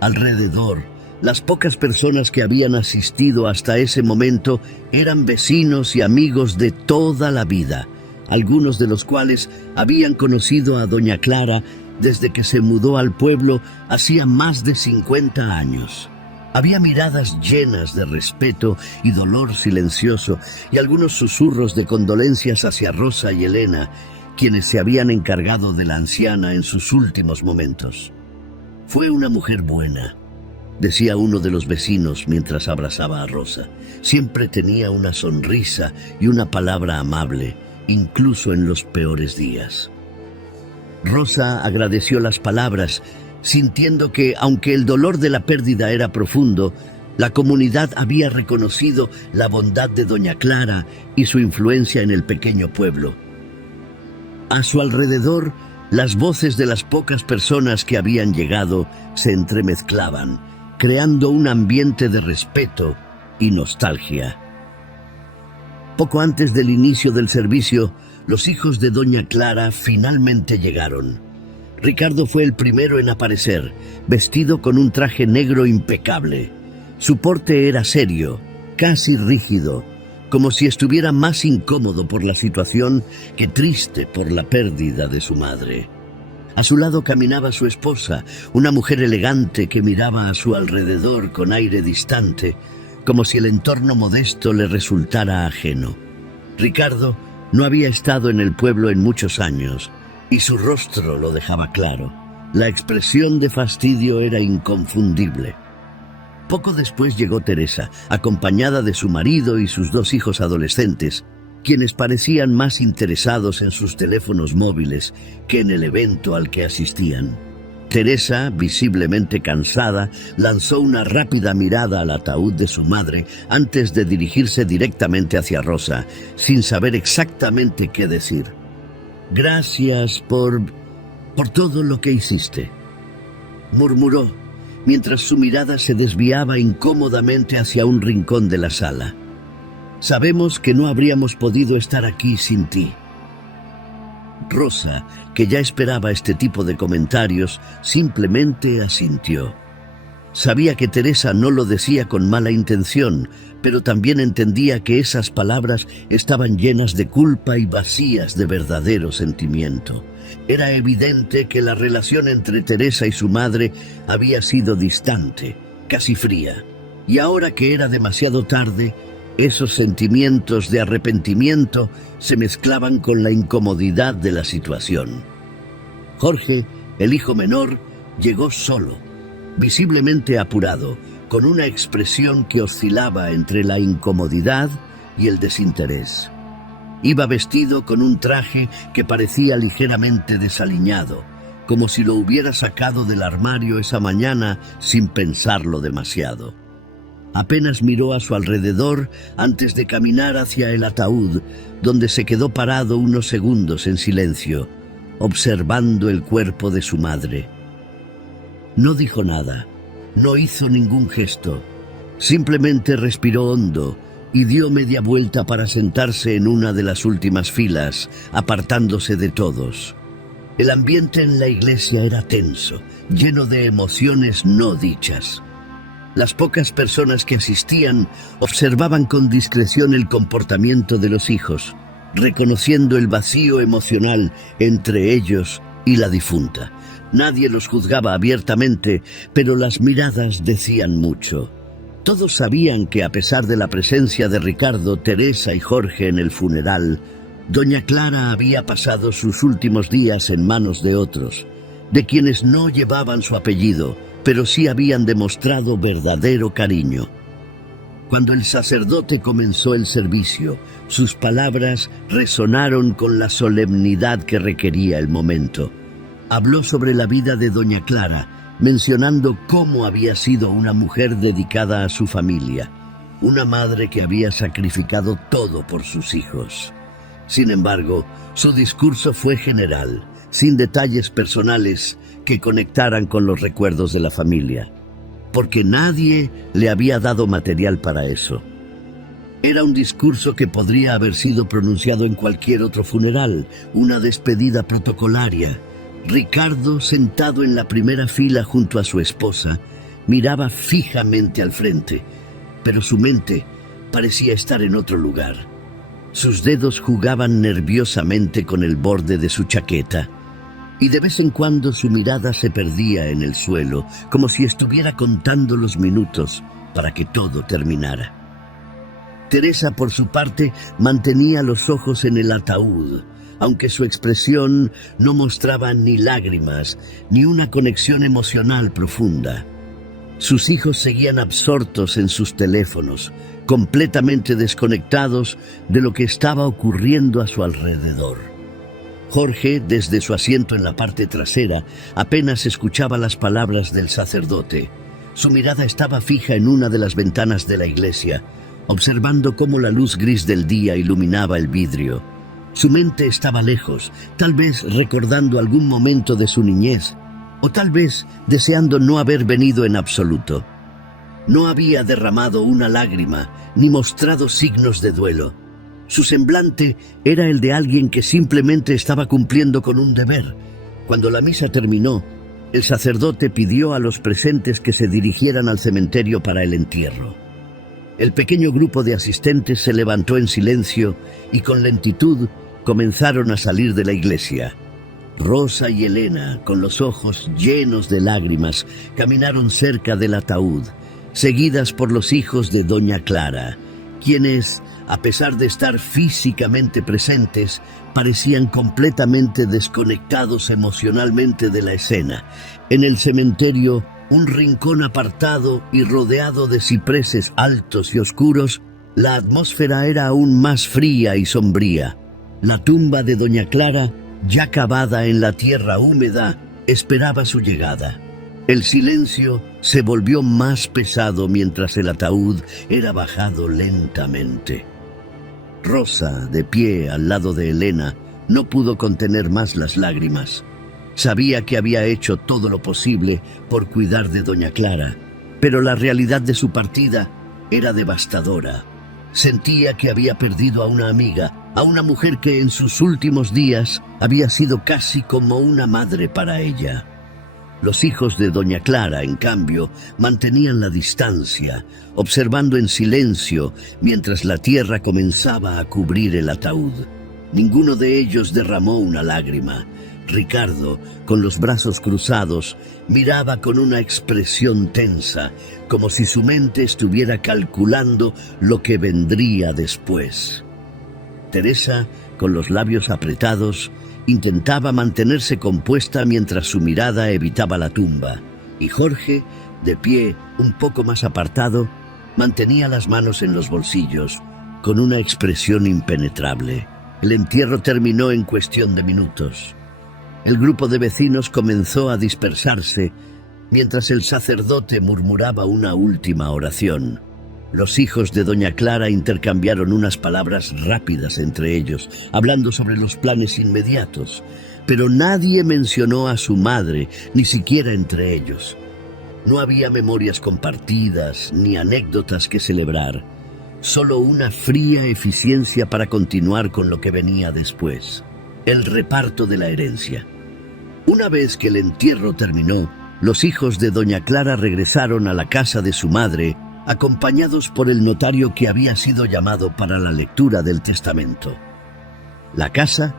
Alrededor, las pocas personas que habían asistido hasta ese momento eran vecinos y amigos de toda la vida, algunos de los cuales habían conocido a doña Clara desde que se mudó al pueblo hacía más de 50 años. Había miradas llenas de respeto y dolor silencioso y algunos susurros de condolencias hacia Rosa y Elena, quienes se habían encargado de la anciana en sus últimos momentos. «Fue una mujer buena», decía uno de los vecinos mientras abrazaba a Rosa. «Siempre tenía una sonrisa y una palabra amable, incluso en los peores días». Rosa agradeció las palabras, sintiendo que, aunque el dolor de la pérdida era profundo, la comunidad había reconocido la bondad de doña Clara y su influencia en el pequeño pueblo. A su alrededor, las voces de las pocas personas que habían llegado se entremezclaban, creando un ambiente de respeto y nostalgia. Poco antes del inicio del servicio, los hijos de doña Clara finalmente llegaron. Ricardo fue el primero en aparecer, vestido con un traje negro impecable. Su porte era serio, casi rígido, como si estuviera más incómodo por la situación que triste por la pérdida de su madre. A su lado caminaba su esposa, una mujer elegante que miraba a su alrededor con aire distante, como si el entorno modesto le resultara ajeno. Ricardo no había estado en el pueblo en muchos años, y su rostro lo dejaba claro. La expresión de fastidio era inconfundible. Poco después llegó Teresa, acompañada de su marido y sus 2 hijos adolescentes, quienes parecían más interesados en sus teléfonos móviles que en el evento al que asistían. Teresa, visiblemente cansada, lanzó una rápida mirada al ataúd de su madre antes de dirigirse directamente hacia Rosa, sin saber exactamente qué decir. «Gracias por todo lo que hiciste», murmuró, mientras su mirada se desviaba incómodamente hacia un rincón de la sala. «Sabemos que no habríamos podido estar aquí sin ti». Rosa, que ya esperaba este tipo de comentarios, simplemente asintió. Sabía que Teresa no lo decía con mala intención, pero también entendía que esas palabras estaban llenas de culpa y vacías de verdadero sentimiento. Era evidente que la relación entre Teresa y su madre había sido distante, casi fría, y ahora que era demasiado tarde, esos sentimientos de arrepentimiento se mezclaban con la incomodidad de la situación. Jorge, el hijo menor, llegó solo, visiblemente apurado, con una expresión que oscilaba entre la incomodidad y el desinterés. Iba vestido con un traje que parecía ligeramente desaliñado, como si lo hubiera sacado del armario esa mañana sin pensarlo demasiado. Apenas miró a su alrededor antes de caminar hacia el ataúd, donde se quedó parado unos segundos en silencio, observando el cuerpo de su madre. No dijo nada, no hizo ningún gesto, simplemente respiró hondo y dio media vuelta para sentarse en una de las últimas filas, apartándose de todos. El ambiente en la iglesia era tenso, lleno de emociones no dichas. Las pocas personas que asistían observaban con discreción el comportamiento de los hijos, reconociendo el vacío emocional entre ellos y la difunta. Nadie los juzgaba abiertamente, pero las miradas decían mucho. Todos sabían que a pesar de la presencia de Ricardo, Teresa y Jorge en el funeral, doña Clara había pasado sus últimos días en manos de otros, de quienes no llevaban su apellido, pero sí habían demostrado verdadero cariño. Cuando el sacerdote comenzó el servicio, sus palabras resonaron con la solemnidad que requería el momento. Habló sobre la vida de doña Clara, mencionando cómo había sido una mujer dedicada a su familia, una madre que había sacrificado todo por sus hijos. Sin embargo, su discurso fue general, sin detalles personales que conectaran con los recuerdos de la familia, porque nadie le había dado material para eso. Era un discurso que podría haber sido pronunciado en cualquier otro funeral, una despedida protocolaria. Ricardo, sentado en la primera fila junto a su esposa, miraba fijamente al frente, pero su mente parecía estar en otro lugar. Sus dedos jugaban nerviosamente con el borde de su chaqueta, y de vez en cuando su mirada se perdía en el suelo, como si estuviera contando los minutos para que todo terminara. Teresa, por su parte, mantenía los ojos en el ataúd, aunque su expresión no mostraba ni lágrimas, ni una conexión emocional profunda. Sus hijos seguían absortos en sus teléfonos, completamente desconectados de lo que estaba ocurriendo a su alrededor. Jorge, desde su asiento en la parte trasera, apenas escuchaba las palabras del sacerdote. Su mirada estaba fija en una de las ventanas de la iglesia, observando cómo la luz gris del día iluminaba el vidrio. Su mente estaba lejos, tal vez recordando algún momento de su niñez, o tal vez deseando no haber venido en absoluto. No había derramado una lágrima, ni mostrado signos de duelo. Su semblante era el de alguien que simplemente estaba cumpliendo con un deber. Cuando la misa terminó, el sacerdote pidió a los presentes que se dirigieran al cementerio para el entierro. El pequeño grupo de asistentes se levantó en silencio y con lentitud comenzaron a salir de la iglesia. Rosa y Elena, con los ojos llenos de lágrimas, caminaron cerca del ataúd, seguidas por los hijos de doña Clara, quienes, a pesar de estar físicamente presentes, parecían completamente desconectados emocionalmente de la escena. En el cementerio, un rincón apartado y rodeado de cipreses altos y oscuros, La atmósfera era aún más fría y sombría. La tumba de doña Clara, ya cavada en la tierra húmeda, esperaba su llegada. El silencio se volvió más pesado mientras el ataúd era bajado lentamente. Rosa, de pie al lado de Elena, no pudo contener más las lágrimas. Sabía que había hecho todo lo posible por cuidar de doña Clara, pero la realidad de su partida era devastadora. Sentía que había perdido a una amiga, a una mujer que en sus últimos días había sido casi como una madre para ella. Los hijos de doña Clara, en cambio, mantenían la distancia, observando en silencio mientras la tierra comenzaba a cubrir el ataúd. Ninguno de ellos derramó una lágrima. Ricardo, con los brazos cruzados, miraba con una expresión tensa, como si su mente estuviera calculando lo que vendría después. Teresa, con los labios apretados, intentaba mantenerse compuesta mientras su mirada evitaba la tumba, y Jorge, de pie, un poco más apartado, mantenía las manos en los bolsillos, con una expresión impenetrable. El entierro terminó en cuestión de minutos. El grupo de vecinos comenzó a dispersarse, mientras el sacerdote murmuraba una última oración. Los hijos de doña Clara intercambiaron unas palabras rápidas entre ellos, hablando sobre los planes inmediatos, pero nadie mencionó a su madre, ni siquiera entre ellos. No había memorias compartidas, ni anécdotas que celebrar, solo una fría eficiencia para continuar con lo que venía después, el reparto de la herencia. Una vez que el entierro terminó, los hijos de doña Clara regresaron a la casa de su madre, acompañados por el notario que había sido llamado para la lectura del testamento. La casa,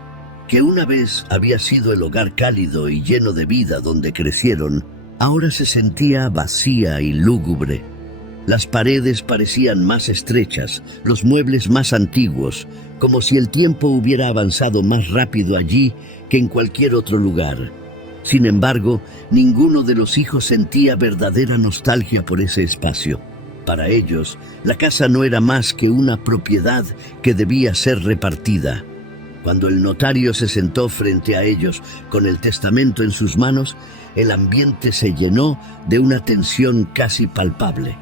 que una vez había sido el hogar cálido y lleno de vida donde crecieron, ahora se sentía vacía y lúgubre. Las paredes parecían más estrechas, los muebles más antiguos, como si el tiempo hubiera avanzado más rápido allí que en cualquier otro lugar. Sin embargo, ninguno de los hijos sentía verdadera nostalgia por ese espacio. Para ellos, la casa no era más que una propiedad que debía ser repartida. Cuando el notario se sentó frente a ellos con el testamento en sus manos, el ambiente se llenó de una tensión casi palpable.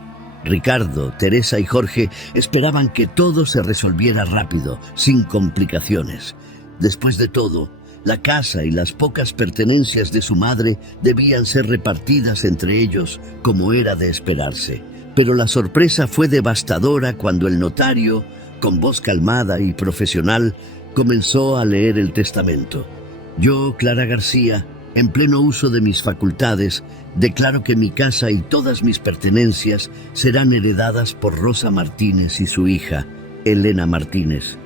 Ricardo, Teresa y Jorge esperaban que todo se resolviera rápido, sin complicaciones. Después de todo, la casa y las pocas pertenencias de su madre debían ser repartidas entre ellos, como era de esperarse. Pero la sorpresa fue devastadora cuando el notario, con voz calmada y profesional, comenzó a leer el testamento. Yo, Clara García, en pleno uso de mis facultades, declaro que mi casa y todas mis pertenencias serán heredadas por Rosa Martínez y su hija, Elena Martínez,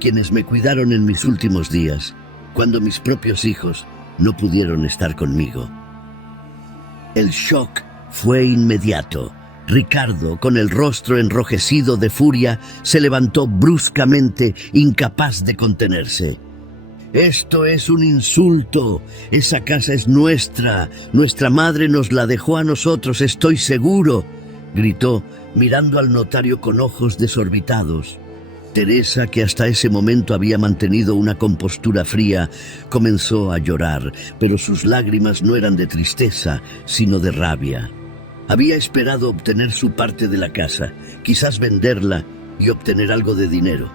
quienes me cuidaron en mis últimos días, cuando mis propios hijos no pudieron estar conmigo. El shock fue inmediato. Ricardo, con el rostro enrojecido de furia, se levantó bruscamente, incapaz de contenerse. «Esto es un insulto. Esa casa es nuestra. Nuestra madre nos la dejó a nosotros, estoy seguro», gritó, mirando al notario con ojos desorbitados. Teresa, que hasta ese momento había mantenido una compostura fría, comenzó a llorar, pero sus lágrimas no eran de tristeza, sino de rabia. Había esperado obtener su parte de la casa, quizás venderla y obtener algo de dinero,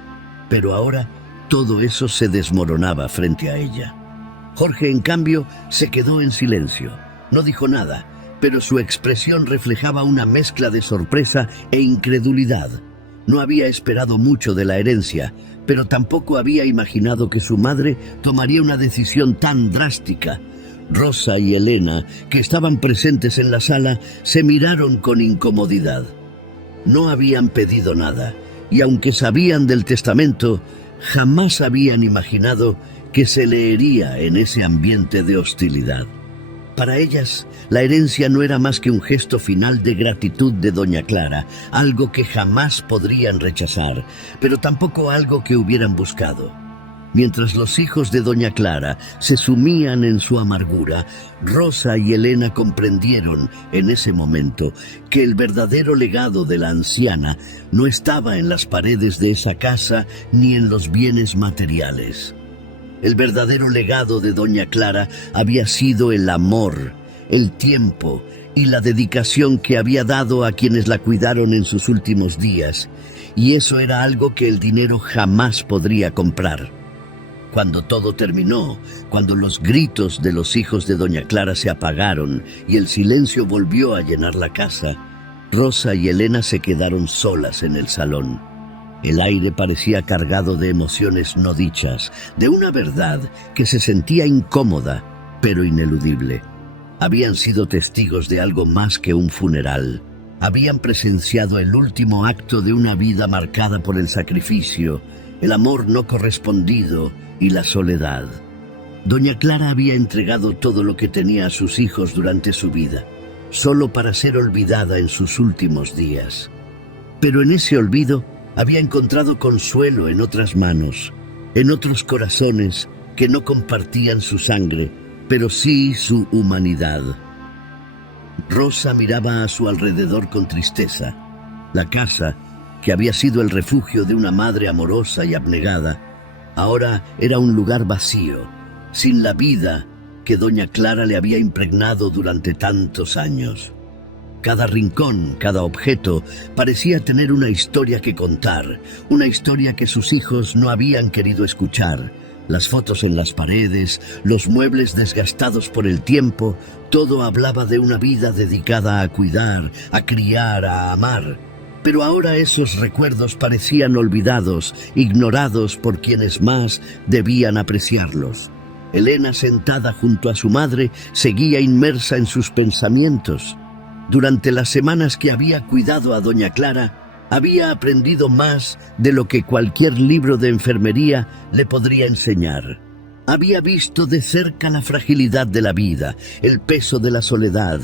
pero ahora todo eso se desmoronaba frente a ella. Jorge, en cambio, se quedó en silencio. No dijo nada, pero su expresión reflejaba una mezcla de sorpresa e incredulidad. No había esperado mucho de la herencia, pero tampoco había imaginado que su madre tomaría una decisión tan drástica. Rosa y Elena, que estaban presentes en la sala, se miraron con incomodidad. No habían pedido nada, y aunque sabían del testamento, jamás habían imaginado que se leería en ese ambiente de hostilidad. Para ellas, la herencia no era más que un gesto final de gratitud de doña Clara, algo que jamás podrían rechazar, pero tampoco algo que hubieran buscado. Mientras los hijos de doña Clara se sumían en su amargura, Rosa y Elena comprendieron en ese momento que el verdadero legado de la anciana no estaba en las paredes de esa casa ni en los bienes materiales. El verdadero legado de doña Clara había sido el amor, el tiempo y la dedicación que había dado a quienes la cuidaron en sus últimos días, y eso era algo que el dinero jamás podría comprar. Cuando todo terminó, cuando los gritos de los hijos de doña Clara se apagaron y el silencio volvió a llenar la casa, Rosa y Elena se quedaron solas en el salón. El aire parecía cargado de emociones no dichas, de una verdad que se sentía incómoda, pero ineludible. Habían sido testigos de algo más que un funeral. Habían presenciado el último acto de una vida marcada por el sacrificio, el amor no correspondido y la soledad. Doña Clara había entregado todo lo que tenía a sus hijos durante su vida, solo para ser olvidada en sus últimos días. Pero en ese olvido había encontrado consuelo en otras manos, en otros corazones que no compartían su sangre, pero sí su humanidad. Rosa miraba a su alrededor con tristeza. La casa, que había sido el refugio de una madre amorosa y abnegada, ahora era un lugar vacío, sin la vida que doña Clara le había impregnado durante tantos años. Cada rincón, cada objeto, parecía tener una historia que contar, una historia que sus hijos no habían querido escuchar. Las fotos en las paredes, los muebles desgastados por el tiempo, todo hablaba de una vida dedicada a cuidar, a criar, a amar. Pero ahora esos recuerdos parecían olvidados, ignorados por quienes más debían apreciarlos. Elena, sentada junto a su madre, seguía inmersa en sus pensamientos. Durante las semanas que había cuidado a doña Clara, había aprendido más de lo que cualquier libro de enfermería le podría enseñar. Había visto de cerca la fragilidad de la vida, el peso de la soledad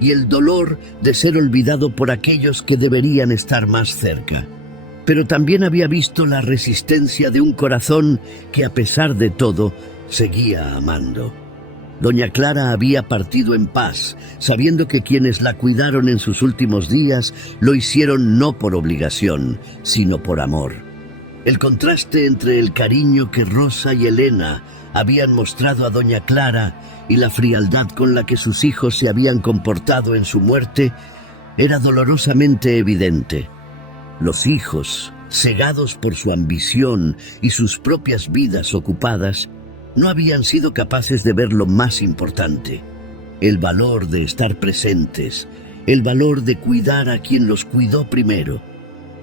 y el dolor de ser olvidado por aquellos que deberían estar más cerca. Pero también había visto la resistencia de un corazón que, a pesar de todo, seguía amando. Doña Clara había partido en paz, sabiendo que quienes la cuidaron en sus últimos días lo hicieron no por obligación, sino por amor. El contraste entre el cariño que Rosa y Elena habían mostrado a doña Clara y la frialdad con la que sus hijos se habían comportado en su muerte era dolorosamente evidente. Los hijos, cegados por su ambición y sus propias vidas ocupadas, no habían sido capaces de ver lo más importante: el valor de estar presentes, el valor de cuidar a quien los cuidó primero.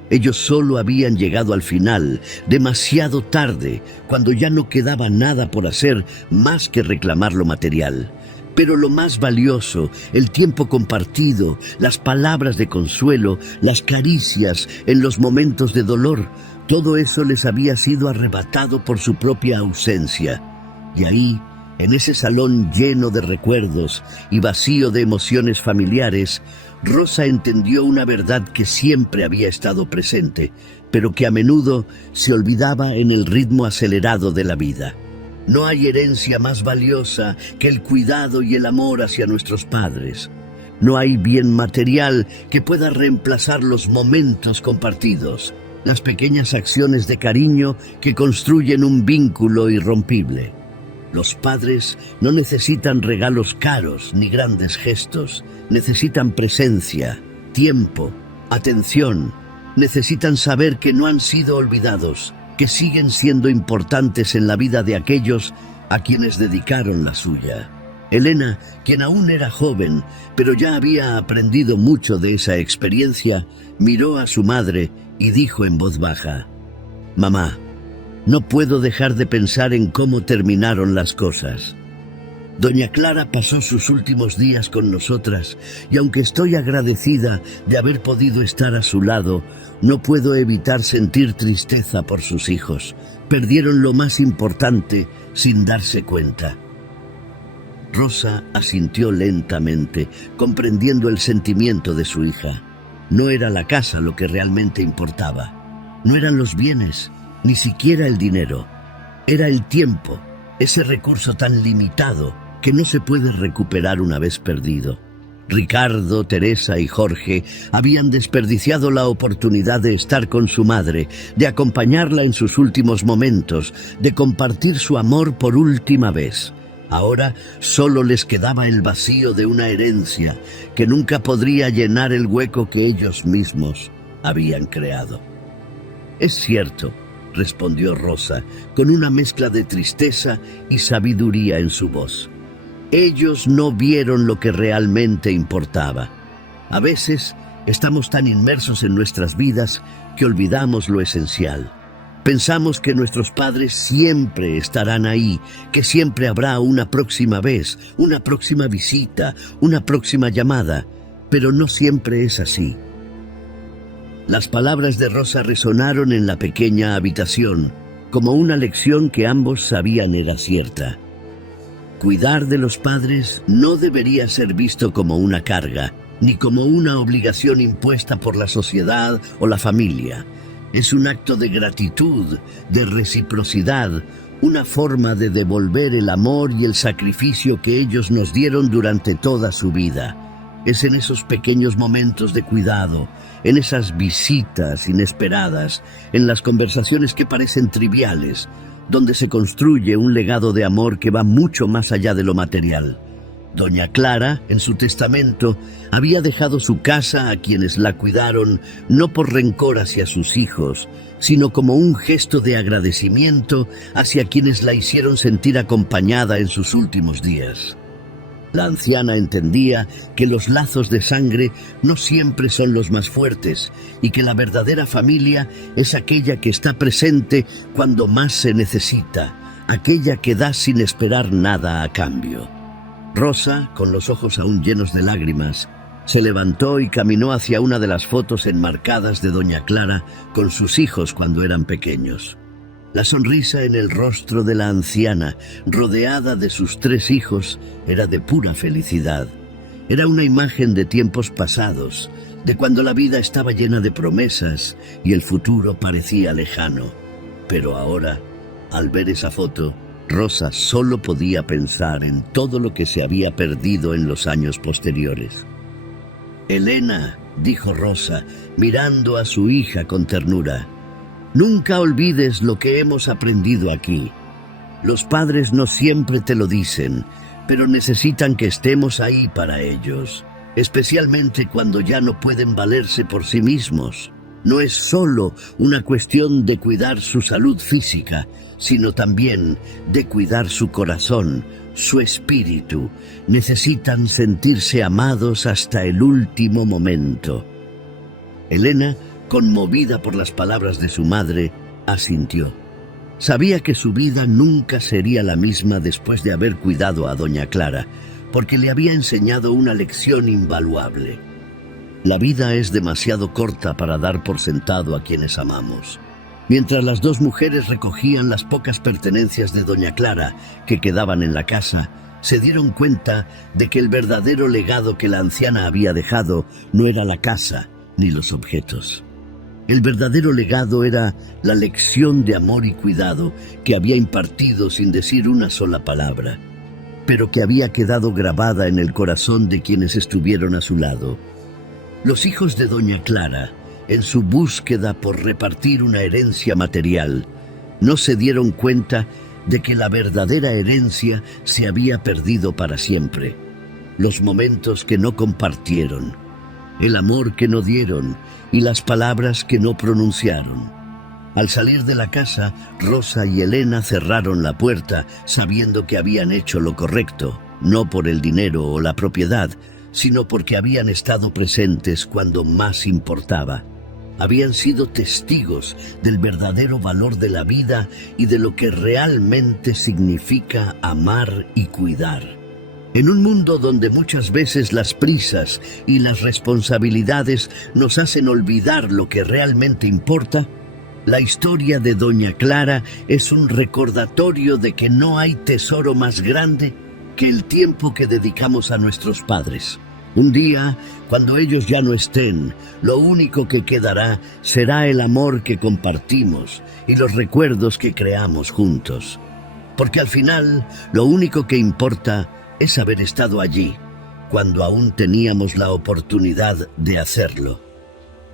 Ellos solo habían llegado al final, demasiado tarde, cuando ya no quedaba nada por hacer más que reclamar lo material. Pero lo más valioso, el tiempo compartido, las palabras de consuelo, las caricias en los momentos de dolor, todo eso les había sido arrebatado por su propia ausencia. Y ahí, en ese salón lleno de recuerdos y vacío de emociones familiares, Rosa entendió una verdad que siempre había estado presente, pero que a menudo se olvidaba en el ritmo acelerado de la vida. No hay herencia más valiosa que el cuidado y el amor hacia nuestros padres. No hay bien material que pueda reemplazar los momentos compartidos, las pequeñas acciones de cariño que construyen un vínculo irrompible. Los padres no necesitan regalos caros ni grandes gestos, necesitan presencia, tiempo, atención. Necesitan saber que no han sido olvidados, que siguen siendo importantes en la vida de aquellos a quienes dedicaron la suya. Elena, quien aún era joven, pero ya había aprendido mucho de esa experiencia, miró a su madre y dijo en voz baja: «Mamá, no puedo dejar de pensar en cómo terminaron las cosas. Doña Clara pasó sus últimos días con nosotras y aunque estoy agradecida de haber podido estar a su lado, no puedo evitar sentir tristeza por sus hijos. Perdieron lo más importante sin darse cuenta». Rosa asintió lentamente, comprendiendo el sentimiento de su hija. No era la casa lo que realmente importaba. No eran los bienes, ni siquiera el dinero. Era el tiempo, ese recurso tan limitado que no se puede recuperar una vez perdido. Ricardo, Teresa y Jorge habían desperdiciado la oportunidad de estar con su madre, de acompañarla en sus últimos momentos, de compartir su amor por última vez. Ahora solo les quedaba el vacío de una herencia que nunca podría llenar el hueco que ellos mismos habían creado. «Es cierto», respondió Rosa, con una mezcla de tristeza y sabiduría en su voz. Ellos no vieron lo que realmente importaba. A veces estamos tan inmersos en nuestras vidas que olvidamos lo esencial. Pensamos que nuestros padres siempre estarán ahí, que siempre habrá una próxima vez, una próxima visita, una próxima llamada, pero no siempre es así. Las palabras de Rosa resonaron en la pequeña habitación, como una lección que ambos sabían era cierta. Cuidar de los padres no debería ser visto como una carga, ni como una obligación impuesta por la sociedad o la familia. Es un acto de gratitud, de reciprocidad, una forma de devolver el amor y el sacrificio que ellos nos dieron durante toda su vida. Es en esos pequeños momentos de cuidado, en esas visitas inesperadas, en las conversaciones que parecen triviales, donde se construye un legado de amor que va mucho más allá de lo material. Doña Clara, en su testamento, había dejado su casa a quienes la cuidaron no por rencor hacia sus hijos, sino como un gesto de agradecimiento hacia quienes la hicieron sentir acompañada en sus últimos días. La anciana entendía que los lazos de sangre no siempre son los más fuertes y que la verdadera familia es aquella que está presente cuando más se necesita, aquella que da sin esperar nada a cambio. Rosa, con los ojos aún llenos de lágrimas, se levantó y caminó hacia una de las fotos enmarcadas de Doña Clara con sus hijos cuando eran pequeños. La sonrisa en el rostro de la anciana, rodeada de sus 3 hijos, era de pura felicidad. Era una imagen de tiempos pasados, de cuando la vida estaba llena de promesas y el futuro parecía lejano. Pero ahora, al ver esa foto, Rosa solo podía pensar en todo lo que se había perdido en los años posteriores. «Elena», dijo Rosa, mirando a su hija con ternura, «nunca olvides lo que hemos aprendido aquí. Los padres no siempre te lo dicen, pero necesitan que estemos ahí para ellos, especialmente cuando ya no pueden valerse por sí mismos. No es solo una cuestión de cuidar su salud física, sino también de cuidar su corazón, su espíritu. Necesitan sentirse amados hasta el último momento». Elena, conmovida por las palabras de su madre, asintió. Sabía que su vida nunca sería la misma después de haber cuidado a Doña Clara, porque le había enseñado una lección invaluable. La vida es demasiado corta para dar por sentado a quienes amamos. Mientras las 2 mujeres recogían las pocas pertenencias de Doña Clara que quedaban en la casa, se dieron cuenta de que el verdadero legado que la anciana había dejado no era la casa ni los objetos. El verdadero legado era la lección de amor y cuidado que había impartido sin decir una sola palabra, pero que había quedado grabada en el corazón de quienes estuvieron a su lado. Los hijos de Doña Clara, en su búsqueda por repartir una herencia material, no se dieron cuenta de que la verdadera herencia se había perdido para siempre. Los momentos que no compartieron, el amor que no dieron y las palabras que no pronunciaron. Al salir de la casa, Rosa y Elena cerraron la puerta, sabiendo que habían hecho lo correcto, no por el dinero o la propiedad, sino porque habían estado presentes cuando más importaba. Habían sido testigos del verdadero valor de la vida y de lo que realmente significa amar y cuidar. En un mundo donde muchas veces las prisas y las responsabilidades nos hacen olvidar lo que realmente importa, la historia de Doña Clara es un recordatorio de que no hay tesoro más grande que el tiempo que dedicamos a nuestros padres. Un día, cuando ellos ya no estén, lo único que quedará será el amor que compartimos y los recuerdos que creamos juntos. Porque al final, lo único que importa es haber estado allí, cuando aún teníamos la oportunidad de hacerlo.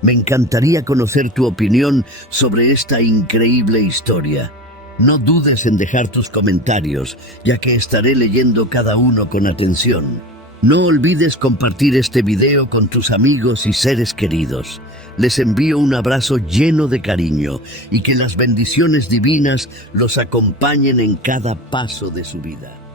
Me encantaría conocer tu opinión sobre esta increíble historia. No dudes en dejar tus comentarios, ya que estaré leyendo cada uno con atención. No olvides compartir este video con tus amigos y seres queridos. Les envío un abrazo lleno de cariño y que las bendiciones divinas los acompañen en cada paso de su vida.